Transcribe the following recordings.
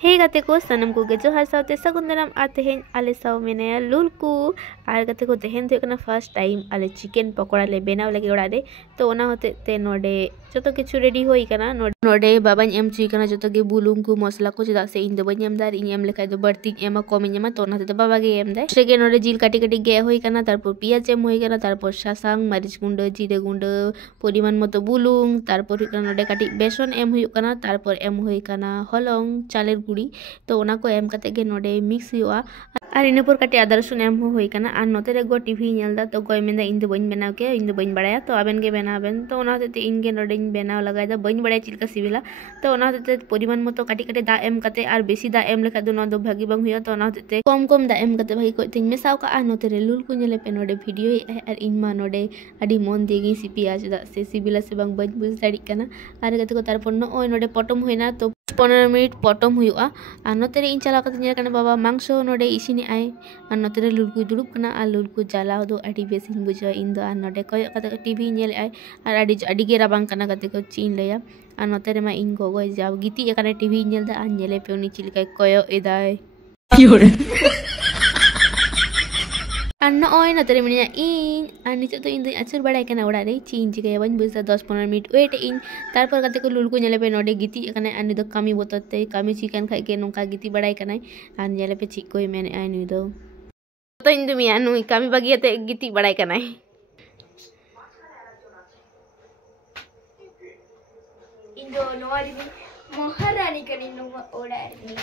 हे गाते को सनम को जोहार सावते सगुंदरम आ तेहेन आले साव मेनाया लुलकु आर गाते को तेहेन तो फर्स्ट टाइम आले चिकेन पकोड़ा ले बनाव लगे ओड़ा रे तो ओना होते ते नोडे जो किछु रेडी होई कना नोडे बाबाñ एम चुई कना जो गे बुलुंग को मसला को चदा से इन दो बाñ एम दार इन एम लेखाय दो बढ़ती एमा कम एमा तो ओना ते बाबा गे एम दाय सेगे नोडे जिल काटी काटी गे होई कना तारपर पियाज एम होई कना तारपर सासांग मरीच गुंड जिरे गुंड परिमाण मतो बुलुंग तारपर नोडे काटी बेसन एम हुई कना तारपर एम होई कना हलंग चालेर गुड़ी तो ओना को एम कते गे नोडे मिक्स हुआ और इन पर काटी आदा रसुन एम होई कना और नोते रे गो टीवी नेलदा तो गय मेंदा इन दो बइन बनाव के इन दो बइन बड़ाया तो आबेन गे बनाबेन तो ओना होते इन गे नोडे बनाव लगायदा बइन बड़ाया चिलका सिबिला तो ओना होते परिमाण मतो काटी काटी दा एम कते और बेसी दा एम लेखा दो दो भागी बांग हुआ तो ओना होते कम कम दा एम कते भागी को तिन मेसाव का आ नोते रे लुल को नेले पे नोडे वीडियो और इन मा नोडे अडी मन देगी सिपिया चदा से सिबिला से बांग बइन बुझ दाड़ी कना और गते को तारपर नो नोडे पटम होइना तो 15 मिनट पटम हुआ और नोते रे इन चला कते नेल कना बाबा मांसो नोडे इसिने आय और नोते रे लुलकु दुड़ुब कना और लुलकु चलाव दो अडी बेसिन बुझा इन दो और नोडे कोय कते टीवी नेल आय और अडी गे राबांग कना कते को चीन लया और नोते रे मा इन गोगो जाव गिती कना टीवी नेल दा और नेले पे उनी चिलकाय कोयो एदाय और नॉय नोते मिनिया इन और नितो तो इन आचुर बड़ाय कना ओड़ा रे चीन चिकाय बाñ बुझा 10-15 मिनट वेट इन तारपर कते को लुलकु नेले पे नोडे गिती कना और नितो कामी बोतते कामी चिकन खाय के नोका गिती बड़ाय कना और नेले पे चिक कोय मेने आय नुई दो तो इन मिया नुई कामी बागियाते गिती बड़ाय कना इन दो नोवारी महारानी कनी नोवा ओड़ा रे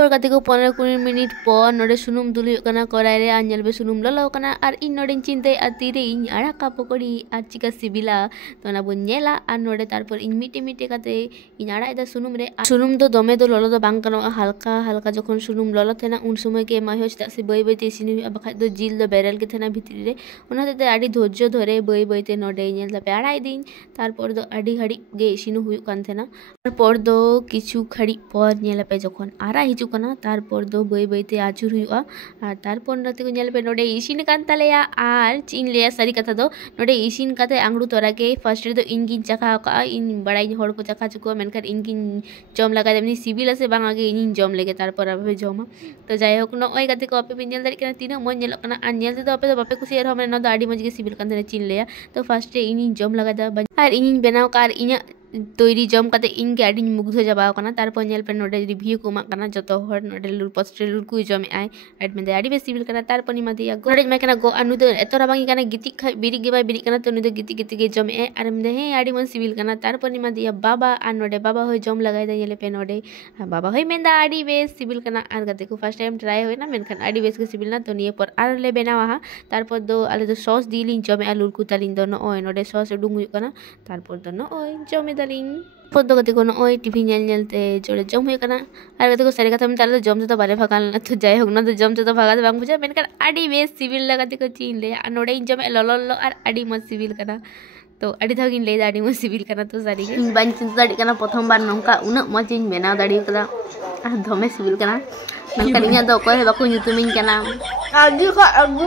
और कते को 15-20 मिनट पर नोडे सुनुम दुलि कना कराय रे आर नेल बे सुनुम ललो कना और इन नोडे चिंते आती रे इन आड़ा का पकोड़ी आर चिका सिबिला तो ना बन नेला और नोडे तारपर इन मिटे मिटे कते इन आड़ा इदा सुनुम रे सुनुम दो दमे दो ललो दो बांग कनो हल्का हल्का जखन सुनुम ललो थेना उन समय के मा हो चदा से बय बय ते सिनि बखा दो जिल दो बेरल के थेना भितरी रे ओना ते आड़ी धैर्य धरे बय बय ते नोडे नेल दा पे आड़ाई दिन तारपर दो आड़ी घड़ी गे इसिनु हुयु कान थेना तारपर दो किछु घड़ी पर नेल पे जखन आरा हिजु कना तारपर दो बय बय ते आचुर हुआ और तारपर नते को नेल पे नोडे इसिन कान तलेया और चीन लेया सारी कथा दो नोडे इसिन काते आंगड़ू तोरा के फर्स्ट रे दो इन गिन चखा का इन बड़ाई होड़ को चखा चुको मेनकर इन गिन जम लगा देमनी सिबिला से बांग आगे इन जम लेगे तारपर आपे जमा तो जाय होक न ओय गाते को आपे पे नेल दाड़ी कना तीना मन नेल कना आ नेल ते तो आपे तो बापे खुशी आर हमने न दा आडी मज के सिबिल कान तने चीन लेया तो फर्स्ट रे इन जम लगा दा और इन बनाव कार इन तैरी जम कते इन के आडी मुग्ध जाबाव कना तारपर नेल पे नोडे रिव्यू को मा कना जतो हर नोडे लुर पोस्टर लुर को जमे आय एड में आडी बेसी बिल कना तारपर निमा दिया गोडे मे कना गो अनु दो एतोरा बांगी कना गिति खाय बिरी गे बाय बिरी कना तो नु दो गिति गिति गे जमे आय आर में हे आडी मन सिबिल कना तारपर निमा दिया बाबा आ नोडे बाबा होय जम लगाय दा नेले पे नोडे बाबा होय मेंदा आडी बेस सिबिल कना आर गते को फर्स्ट टाइम ट्राई होय ना मेनखान आडी बेस के सिबिल ना तो निये पर आर ले बेनावा हा तारपर दो आले दो सॉस दिलिन जमे आलुर को तालिन दो न ओय नोडे सॉस उडुंग हुय कना तारपर दो न ओय जमे दालिन पद गति को नय टीवी नेल नेलते जोड़े जम हुई कना और गति को सारी कथा में ताले जम तो बारे भगाल ना तो जाय होग ना तो जम तो भगा बांग बुझा मेनकर आडी बेस सिबिल लगाते को चीन ले आ नोडे इन जम ललो और आडी मत सिबिल कना तो आडी धागिन ले आडी मत सिबिल कना तो सारी के बाñ चिंता दाड़ी कना प्रथम बार नंका उना मज इन बेना दाड़ी कदा आ धमे सिबिल कना मेनकर इnya दो कोय बाको nyutumin कना आजू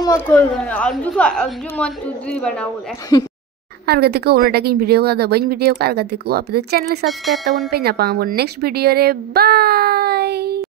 मत कोय आजू मत तुदी बनाओ ले और गति को उन्हें टाइम वीडियो का दो बन वीडियो का गति को आप तो चैनल सब्सक्राइब तब उन पे ना पाऊँ नेक्स्ट वीडियो रे बाय।